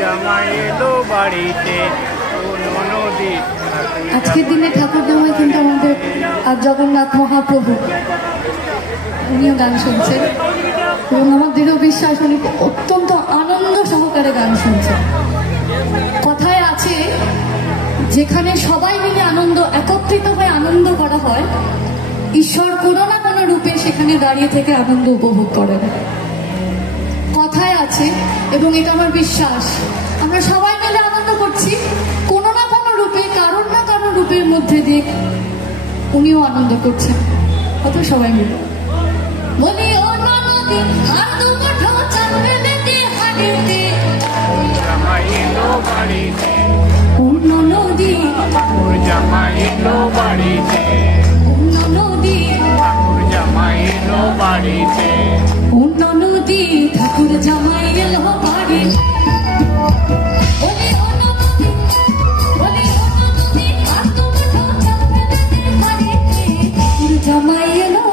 জামাই এলো বাড়িতে ননদী। আজকের দিনে ঠাকুর জামাই কিন্তু আমাদের আর জগন্নাথ মহাপ্রভু, উনিও গান শুনছেন এবং আমার দৃঢ় বিশ্বাস উনি অত্যন্ত আনন্দ সহকারে গান শুনছেন। কথায় আছে, যেখানে সবাই মিলে আনন্দ, একত্রিত হয়ে আনন্দ করা হয়, ঈশ্বর কোনো না কোনো রূপে সেখানে দাঁড়িয়ে থেকে আনন্দ উপভোগ করেন। কথায় আছে এবং এটা আমার বিশ্বাস, আমরা সবাই মিলে আনন্দ করছি কোনো না কোনো রূপে, কারণ না কারণ রূপের মধ্যে দিয়ে উনিও আনন্দ করছেন। কত সবাই মিলে বলি ও ননদী আর দুমুঠো চাল মেলেতে হাড়িতে জামাই এলো বাড়িতে ও ননদী ঠাকুর জামাই এলো বাড়িতে ও ননদী ঠাকুর জামাই এলো বাড়িতে ও ননদী ঠাকুর জামাই এলো বাড়িতে। বলি ও ননদী, বলি ও ননদী আর দুমুঠো চাল মেলেতে হাড়িতে ঠাকুর জামাই এলো।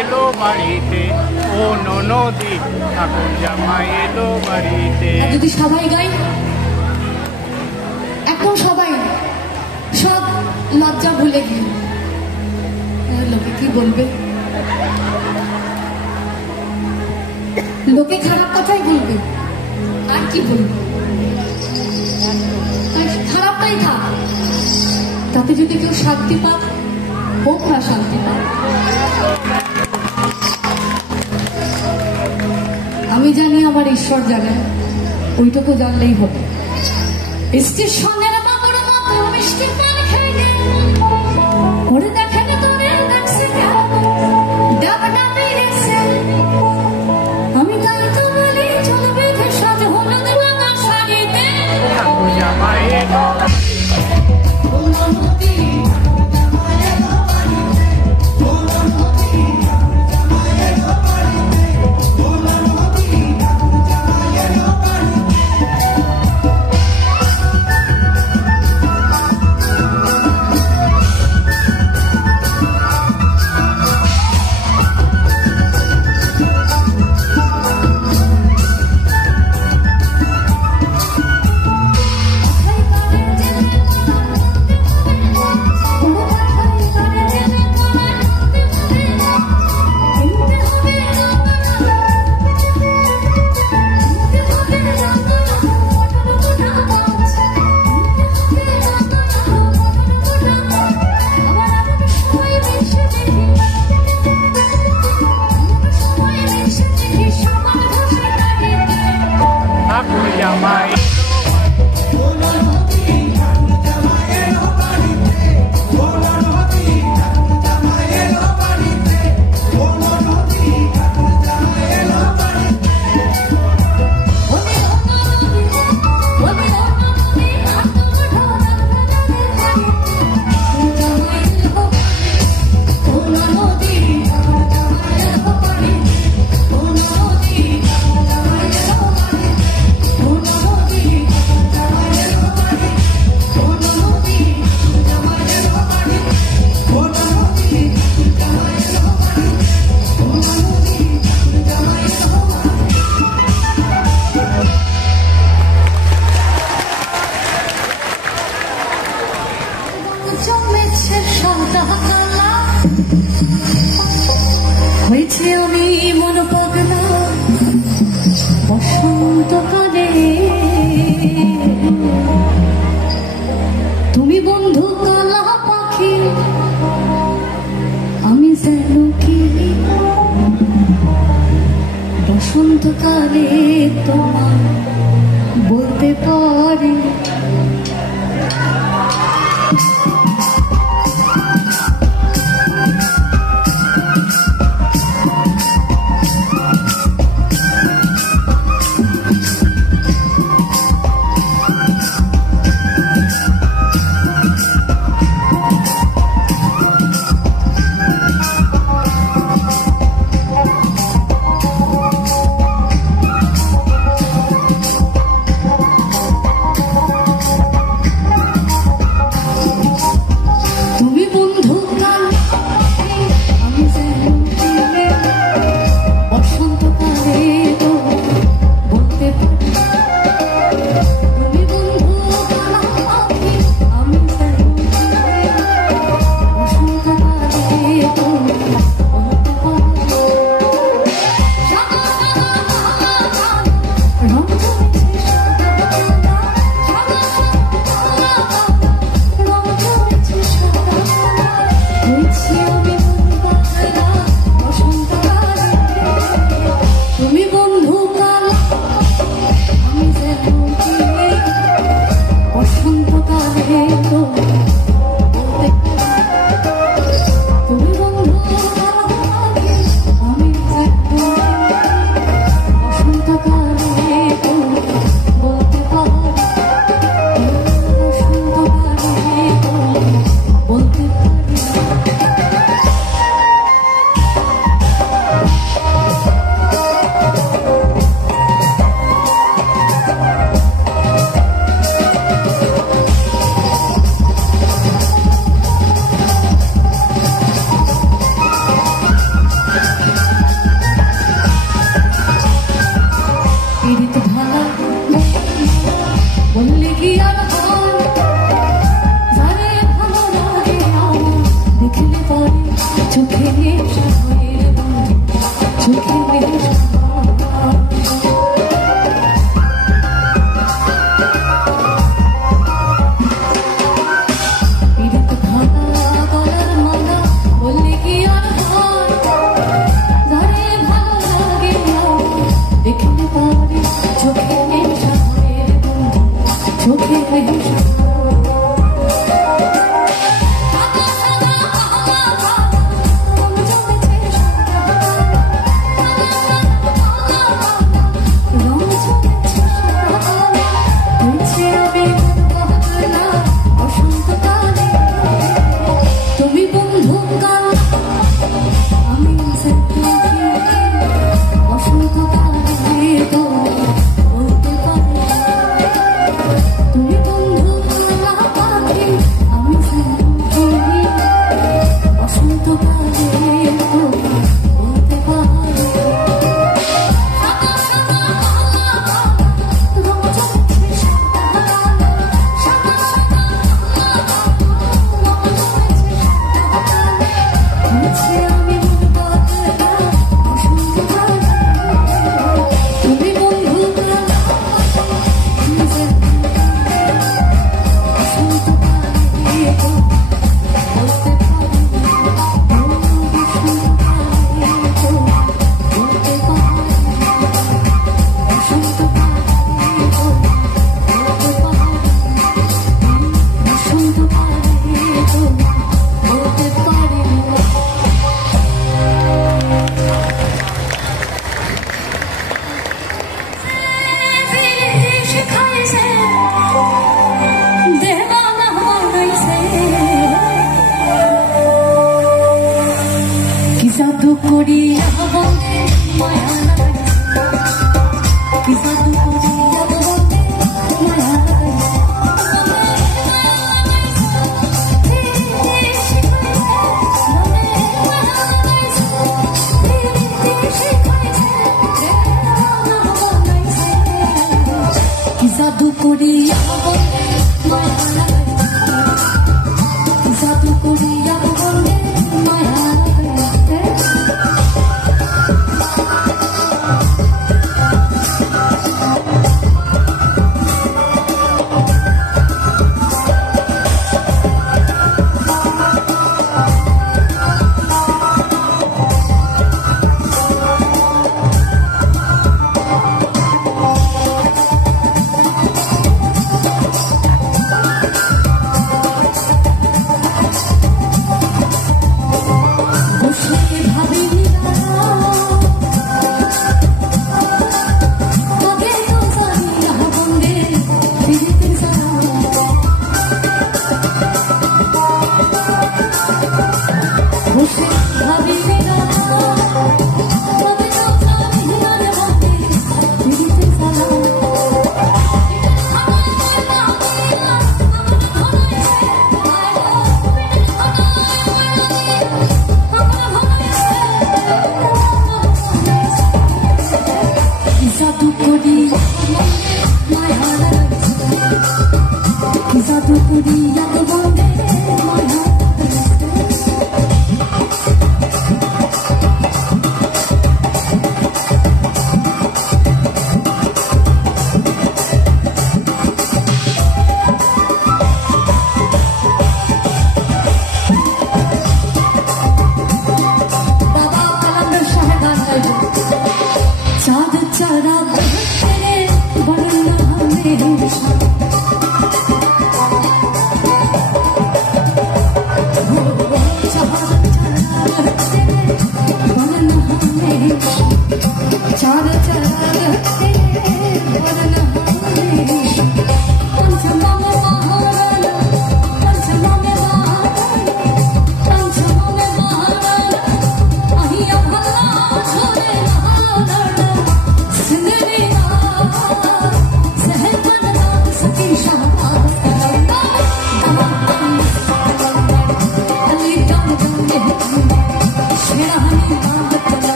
এলো বাড়িতে ও ননদী ঠাকুর জামাই এলো বাড়িতে। যদি সবাই গাই, একদম সবাই, সব লজ্জা ভুলে গিয়ে, লোকে কি বলবে, লোকে খারাপ কথাই বলবে, আর কি বলবে, খারাপটাই থাক, তাতে যদি কেউ শান্তি পাক হোক না শান্তি পাক। আমি জানি, আমার ঈশ্বর জানে, ওইটুকু জানলেই হবে। স্টেশনের বাবুর মতো মিষ্টি পান খাইলে ওরে দেখেন তোরে দেখছে ডাবটা বেড়েছে, আমি তাই তো বলি চলবে সাজ হলুদ রাঙা শাড়িতে ঠাকুর জামাই এলো মন পাগলা বসন্তকালে তুমি বন্ধু কালা পাখি আমি যেন কি বসন্তকালে তোমার বলতে পারি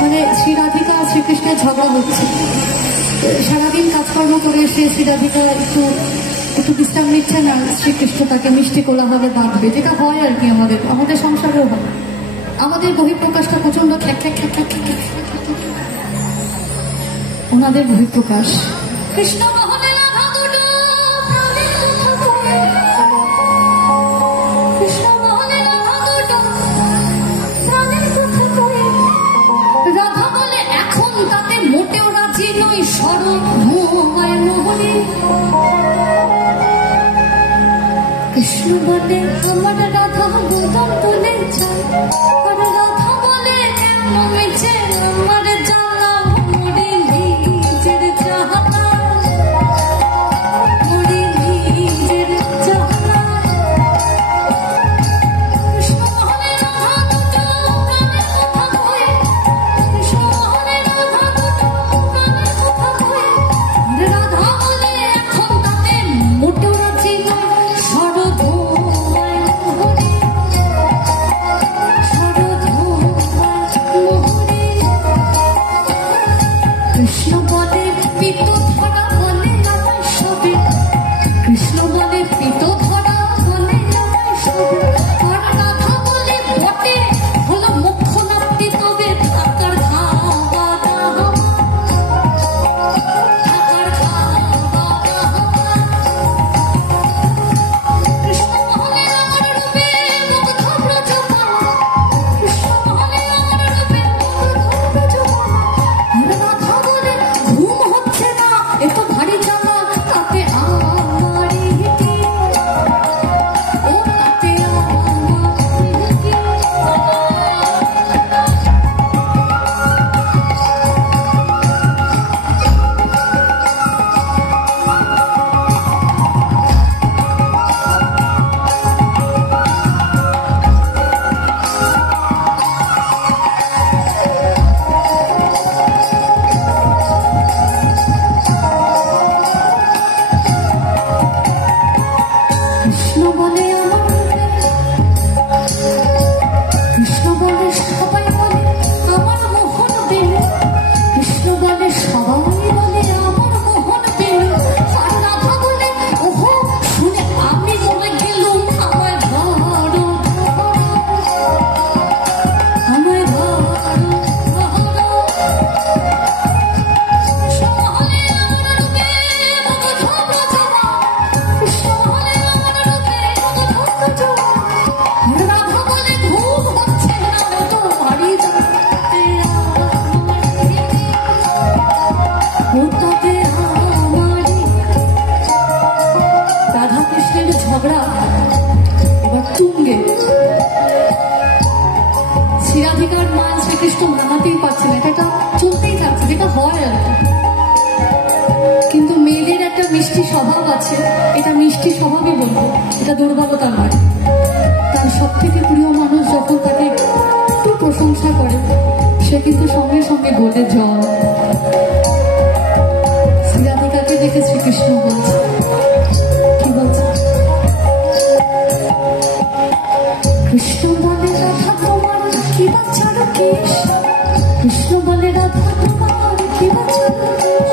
মানে শ্রী রাধিকা শ্রীকৃষ্ণের ঝগড়া হচ্ছে, সারাদিন কাজকর্ম করে এসে শ্রী রাধিকা একটু বিশ্রাম নিচ্ছে না, শ্রীকৃষ্ণ তাকে মিষ্টি কোলাহলে বাঁধবে, যেটা হয় আর কি আমাদের সংসারেও হয়। আমাদের বহিঃপ্রকাশটা প্রচন্ড খ্যাক খ্যাক খ্যাক খ্যাক খ্যাক, ওনাদের বহিঃপ্রকাশ কৃষ্ণ মোহনে রাধা দুটো প্রাণের কথা কয়, কৃষ্ণ মোহনে রাধা দুটো প্রাণের কথা কয়। রাধা বলে এখন তাতে মোটেও রাজি নই, সরমায় মোহনে। কৃষ্ণ বলে আমার রাধা গোদম তুলে চায়, আর রাধা বলে মেছে আমার জ্বালা মরে নিজের জ্বালা, মরে নিজের জ্বালা। কৃষ্ণ মোহনে রাধা দুটো প্রাণের কথা কয়, কৃষ্ণ মোহনে রাধা দুটো প্রাণের কথা কয়। রাধা বলে এখন তাতে মোটেও রাজি নয়, সরধমায় মোহনে, সরধমায় মোহনে। কৃষ্ণ বলে পিত ধরা বলে আমায় সবে, কৃষ্ণ বলে পিত ধরা বলে আমায় সবে। আর রাধা বলে বটে হলো মুখ্য নাপ্তি, তবে থাকার খাওয়া দাওয়া, থাকার খাওয়া দাওয়া। কৃষ্ণ মোহনে আমার রূপে মুগ্ধ ব্রজপাল, কৃষ্ণ মোহনে আমার রূপে মুগ্ধ ব্রজপাল। আর রাধা বলে ঘুম হচ্ছে না, এ তো ভারী জ্বালা, তাতে আমারই কি, ও তাতে আমারই কি। কৃষ্ণ বলে কৃষ্ণ বলে সবাই বলে আমার মোহন পেল, কৃষ্ণ বলে সবাই বলে আমার মোহন পেল। আর রাধা বলে ওহো শুনে আমি মরে গেলুম, আমায় ধরো ধরো, আমায় ধরো ধরো। কৃষ্ণ মোহনে আমার রূপে মুগ্ধ ব্রজপাল, কৃষ্ণ মোহনে আমার রূপে মুগ্ধ ব্রজপাল। আর রাধা বলে ঘুম হচ্ছে না, ও তো ভারী জ্বালা, ও তাতে আমারই। রাধা কৃষ্ণের ঝগড়া এবার তুঙ্গে। শ্রী রাধিকার মা শ্রীকৃষ্ণ মানাতেই পারছে না, এটা চলতেই থাকছে, যেটা হয় আর কি। কিন্তু মেয়েদের একটা মিষ্টি স্বভাব আছে, এটা মিষ্টি স্বভাবই বলবো, এটা দুর্বলতা নয়। তার সব থেকে প্রিয় মানুষ যখন তাকে একটু প্রশংসা করে, সে কিন্তু সঙ্গে সঙ্গে গলে জল। শ্রী রাধিকাকে দেখে শ্রীকৃষ্ণ বলছে, কি বলছে? কৃষ্ণ বলে রাধা তোমার কি বাচ্চার কেশ, কৃষ্ণ বলে রাধা তোমার কি বাচ্চার কেশ।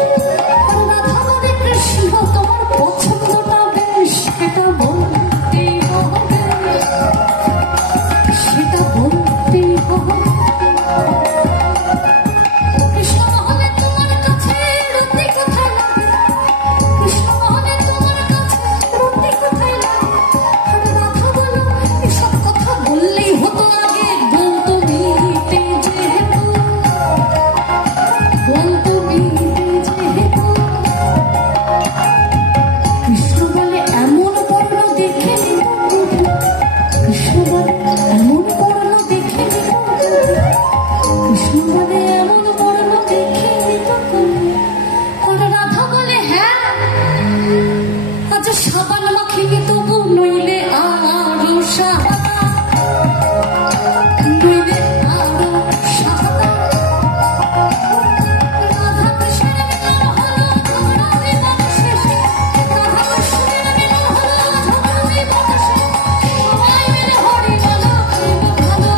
আর রাধা বলে কৃষ্ণ তোমার পছন্দটা বেশ, সেটা বলতেই হবে, সেটা বলতেই হবে। কৃষ্ণ মোহনে তোমার কাছে রতি কোথায় লাগে, কৃষ্ণ মোহনে তোমার কাছে রতি কোথায় লাগে। আর রাধা বলো এসব কথা বললেই হতো আগে, বলতো মিটে যেহেতু, বলতো মিটে যেহেতু। কৃষ্ণ বলে এমন বর্ণ দেখে নিত কবি, কৃষ্ণ বলে এমন বর্ণ দেখে নিত কবি, কৃষ্ণ বলে এমন বর্ণ দেখে নিত কবি। আর রাধা বলে হ্যাঁ, আজ সাবান মাখিনি তবু নইলে আরো সাদা, নইলে আরো সাদা। রাধা কৃষ্ণের মিলন হলো ঝগড়া জীবন শেষে, রাধা কৃষ্ণের মিলন হলো ঝগড়া জীবন শেষে। সবাই মিলে হরি বলো, হরি বলো,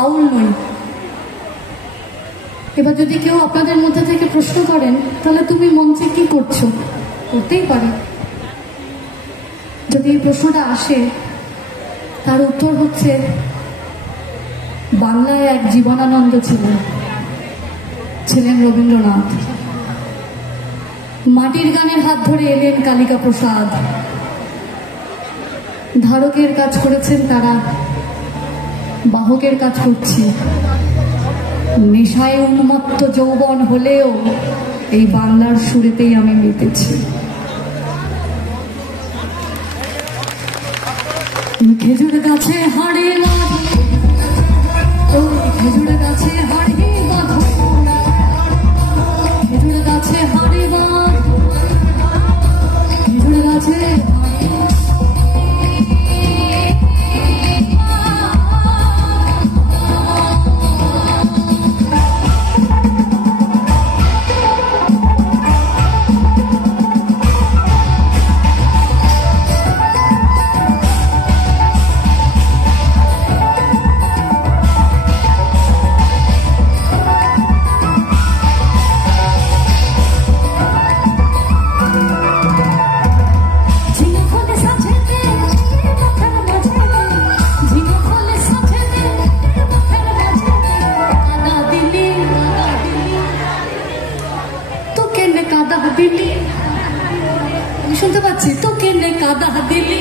বাউল নই। এবার যদি কেউ আপনাদের মধ্যে থেকে প্রশ্ন করেন তাহলে তুমি মঞ্চে কি করছো, করতেই পারে। যদি এই প্রশ্নটা আসে তার উত্তর হচ্ছে বাংলায় এক জীবনানন্দ ছিলেন রবীন্দ্রনাথ। মাটির গানের হাত ধরে এলেন কালিকা প্রসাদ। ধারকের কাজ করেছেন তারা, বাহকের কাজ করছি। নেশায় উন্মত্ত যৌবন হলেও এই বাংলার সুরেতেই আমি মেতেছি। খেজুর গাছে হাড়ে খেজুর গাছে হাড়ে বাঁধো, খেজুর গাছে হাড়ে বাঁধো, খেজুর গাছে শুনতে পাচ্ছি, তোকে কাদা দিলি